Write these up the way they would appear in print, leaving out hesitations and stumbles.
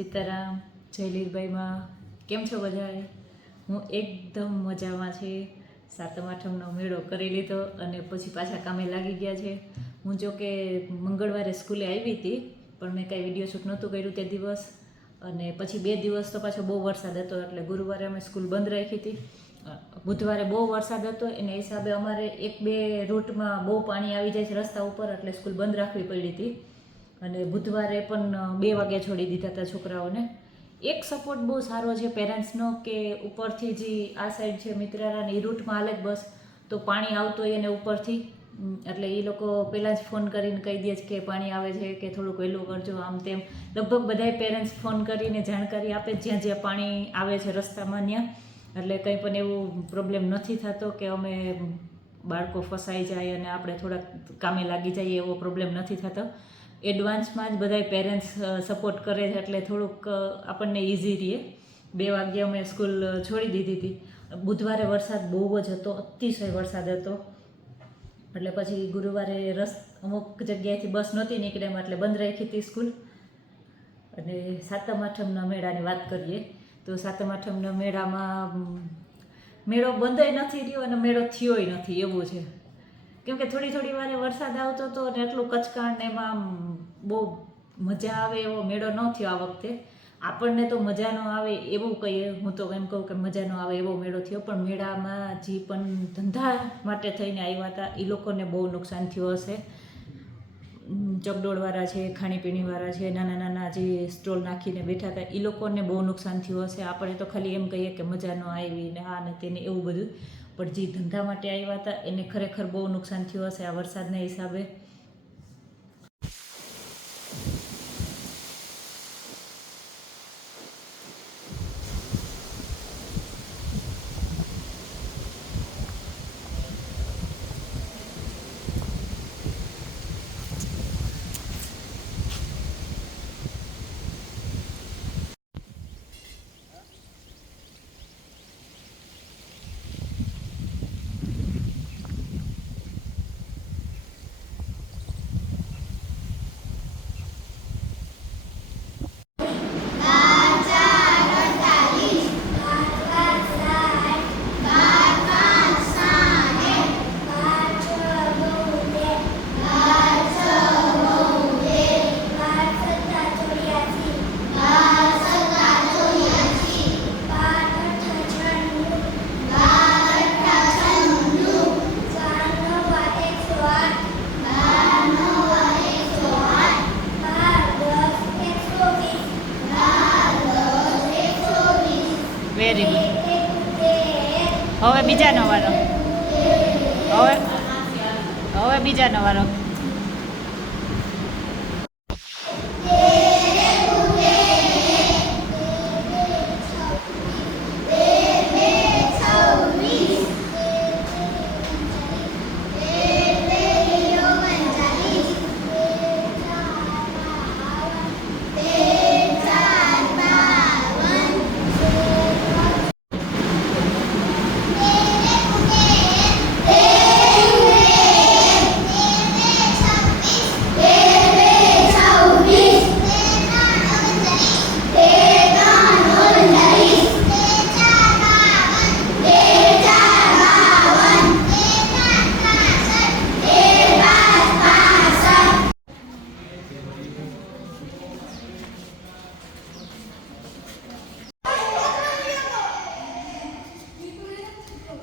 સીતારામ, જય લીલભાઈમાં કેમ છો બધાએ? હું એકદમ મજામાં છે. સાતમ આઠમનો મેળો કરી લીધો અને પછી પાછા કામે લાગી ગયા છે. હું જો કે મંગળવારે સ્કૂલે આવી હતી, પણ મેં કાંઈ વિડીયો શૂટ નહોતું કર્યું તે દિવસ. અને પછી 2 દિવસ તો પાછો બહુ વરસાદ હતો, એટલે ગુરુવારે અમે સ્કૂલ બંધ રાખી હતી. બુધવારે બહુ વરસાદ હતો, એને હિસાબે અમારે 1-2 રૂટમાં બહુ પાણી આવી જાય છે રસ્તા ઉપર, એટલે સ્કૂલ બંધ રાખવી પડી હતી. અને બુધવારે પણ 2 વાગ્યા છોડી દીધા હતા છોકરાઓને. એક સપોર્ટ બહુ સારો છે પેરેન્ટ્સનો, કે ઉપરથી જે આ સાઈડ છે મિત્રારાની એ રૂટમાં હાલે બસ, તો પાણી આવતું હોય એને ઉપરથી, એટલે એ લોકો પહેલાં જ ફોન કરીને કહી દે છે કે પાણી આવે છે, કે થોડુંક વહેલું કરજો, આમ તેમ. લગભગ બધાય પેરેન્ટ્સ ફોન કરીને જાણકારી આપે જ્યાં જ્યાં પાણી આવે છે રસ્તામાં ત્યાં. એટલે કંઈ પણ એવું પ્રોબ્લેમ નથી થતો કે અમે બાળકો ફસાઈ જાય અને આપણે થોડાક કામે લાગી જઈએ, એવો પ્રોબ્લેમ નથી થતો. એડવાન્સમાં જ બધાય પેરેન્ટ્સ સપોર્ટ કરે છે, એટલે થોડુંક આપણને ઇઝી રહે. 2 વાગ્યે અમે સ્કૂલ છોડી દીધી હતી. બુધવારે વરસાદ બહુ જ હતો, અતિશય વરસાદ હતો. એટલે પછી ગુરુવારે અમુક જગ્યાએથી બસ નહોતી નીકળ્યા, એટલે બંધ રાખી હતી સ્કૂલ. અને સાતમ આઠમના મેળાની વાત કરીએ તો સાતમ આઠમના મેળામાં મેળો બંધય નથી રહ્યો અને મેળો થયોય નથી, એવું છે. કેમ કે થોડી વારે વરસાદ આવતો હતો અને એટલું કચકાણ ને એમાં બહુ મજા આવે એવો મેળો ન થયો આ વખતે. આપણને તો મજા ન આવે એવું કહીએ, હું તો એમ કહું કે મજા ન આવે એવો મેળો થયો. પણ મેળામાં જે પણ ધંધા માટે થઈને આવ્યા હતા એ લોકોને બહુ નુકસાન થયું હશે. ચકડોળવાળા છે, ખાણીપીણીવાળા છે, નાના જે સ્ટોલ નાખીને બેઠા હતા એ લોકોને બહુ નુકસાન થયું હશે. આપણે તો ખાલી એમ કહીએ કે મજા ન આવી ને આ ને તેને એવું બધું, પણ જે ધંધા માટે આવ્યા હતા એને ખરેખર બહુ નુકસાન થયું હશે આ વરસાદના હિસાબે. Very good. હવે બીજાનો વારો. હવે બીજાનો વારો.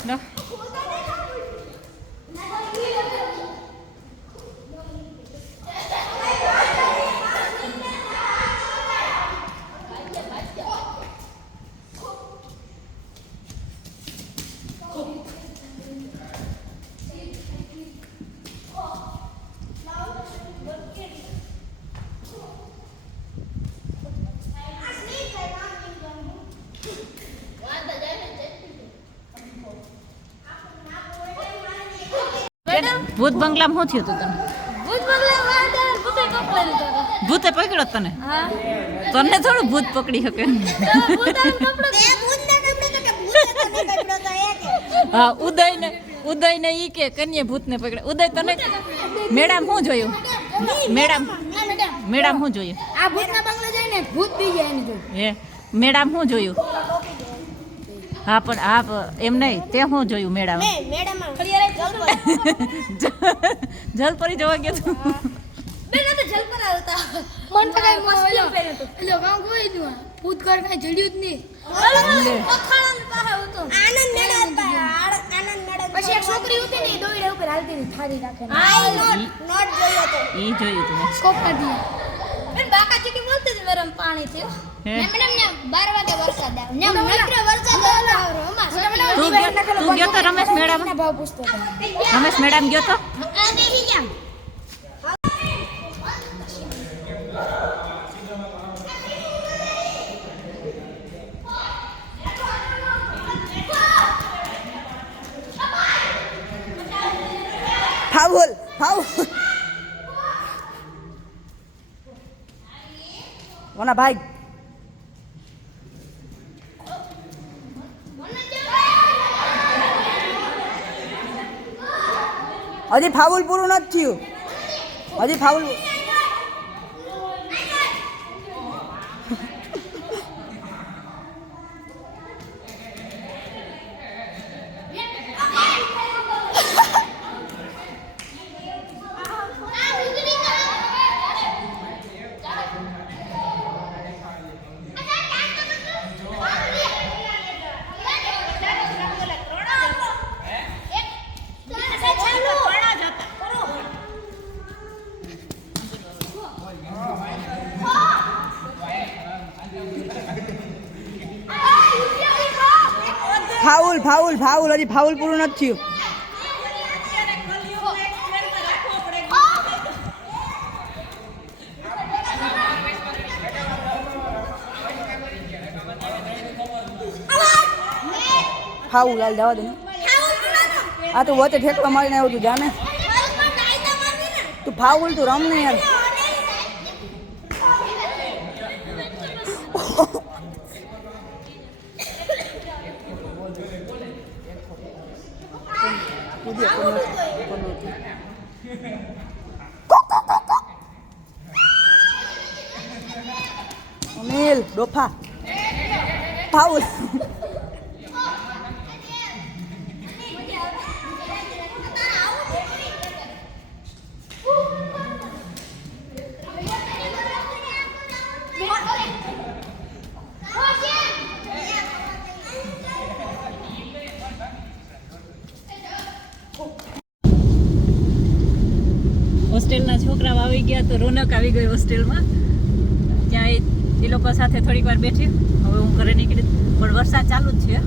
No. ભૂત બંગલામાં શું થયું હતું તને? ભૂતે પકડ્યો તને? તને થોડું ભૂત પકડી શકે. હા, ઉદય ને ઈ કે કન્યા ભૂત ને પકડે. ઉદય તને મેડમ શું જોયું? મેડમ મેડમ શું જોયું? આ ભૂતના બંગલે જઈને ભૂત બી જાય એની જોડે. હે મેડમ શું જોયું? હા પણ એમ નહીં, તે શું જોયું મેડમ? મેડમ જલપરી જોવા ગયો તું? બેન તો જલપર આવતા મન તો કઈ કોસ્ટ્યુમ પહેર્યો તો એટલે કામ કોઈ દુઆ ભૂત કર કઈ જડ્યું જ નહીં. અખાણન પાસે હતો આનંદ મેડમ પછી એક છોકરી હતી ને દોઈડા ઉપર હાલતી હતી થાળી રાખે નોટ જોયો તો ઈ જોયું તું સ્કોપ કરી દીધો. બેન બાકાજી કે બોલતે જ મેરમ પાણી થયો હે? મેડમ ને 12 વાગે વરસાદ આવ્યો ને નકરો વરસાદ આવ્યો અમાર તું ગયો તો રમેશ મેડમ? ના ભાવ પૂછતો હતો. રમેશ મેડમ ગયો તો? આ બેહી જામ ફાઉલ ઓના ભાઈ હજી ફાઉલ પૂરું નથી થયું હજી ફાઉલ ફાઉલ હજી ફાઉલ પૂરું નથી થયું ફાઉલ હાલ જવા દે ને આ તો વચ્ચે ઠેકવા મારીને આવ્યું તું જાને તું ફાઉલ તું રમ ને યાર અનિલ ડોફા ફાઉલ હોસ્ટેલના છોકરાઓ આવી ગયા તો રોનક આવી ગઈ હોસ્ટેલમાં. ત્યાં એ લોકો સાથે થોડીક વાર બેઠી. હવે હું ઘરે નીકળી પણ વરસાદ ચાલુ જ છે.